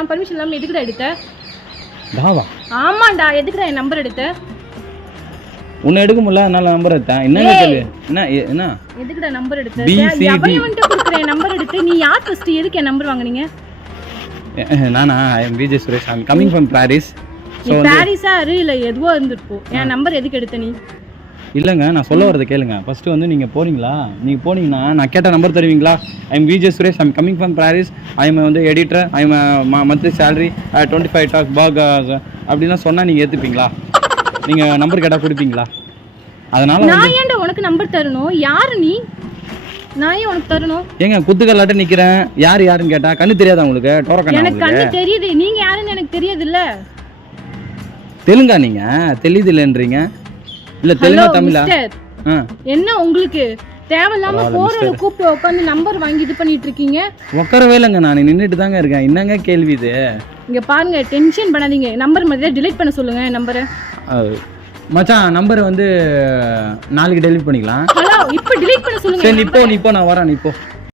என் permission இல்லாம எதுக்குடா எடுத்த? தாவா? ஆமாண்டா, எதுக்குடா என் நம்பர் எடுத்த? உன்னை எடுக்க முடியல, அதனால நம்பர் எடுத்தேன். என்ன கேளு? என்ன எதுக்குடா நம்பர் எடுத்த? எவன்கிட்ட குடுக்குற நம்பர் எடுத்து? நீ யார் ஃபர்ஸ்ட்? எதுக்கு என் நம்பர் வாங்குனீங்க? நானா? ஐ அம் விஜய் சுரேஷ். ஐ அம் கமிங் ஃப்ரம் பாரிஸ். நீ பாரிஸா இல்ல எதுவோ இருந்திருப்போம். என் நம்பர் எதுக்கு எடுத்த நீ? இல்லைங்க, நான் சொல்ல வரதை கேளுங்க. ஃபர்ஸ்ட் வந்து நீங்கள் போறீங்களா? நீங்கள் போனீங்கன்னா நான் கேட்ட நம்பர் தருவீங்களா? I am Vijay Suresh. I am coming from Paris. I am வந்து editor. I am monthly salary 25 டாக் பாக் அப்படின்லாம் சொன்னால் நீங்கள் ஏற்றுப்பீங்களா? நீங்கள் நம்பர் கேட்டால் கொடுப்பீங்களா? அதனால நான் ஏன்டா உனக்கு நம்பர் தரணும்? யாரு நீ? நான் ஏன் உனக்கு தரணும்? ஏங்க குத்துக்கல்லாட்ட நிற்கிறேன். யாருன்னு கேட்டா கண்ணு தெரியாதா உங்களுக்கு? எனக்கு கண்ணு தெரியுது. நீங்க யாருன்னு எனக்கு தெரியாது இல்ல. தெலுங்கா? நீங்க தெரியுது இல்லைன்றீங்க. இல்ல தெலுங்கா தமிழா? என்ன உங்களுக்கு தேவையில்லாம போறத கூப்பிட்டு உட்காந்து நம்பர் வாங்கி இது பண்ணிட்டு இருக்கீங்க? உட்காரவே இல்லைங்க, நான் நின்றுட்டு தாங்க இருக்கேன். என்னங்க கேள்வி இது? இங்க பாருங்க, டென்ஷன் பண்ணாதீங்க. நம்பர் மாதிரி டிலீட் பண்ண சொல்லுங்க. நம்பரை மச்சான், நம்பர் வந்து நாளைக்கு டெலிட் பண்ணிக்கலாம். ஹலோ, இப்போ டிலீட் பண்ண சொல்லுங்க. சரி, நீ போ, நான் வரேன். நீ போ.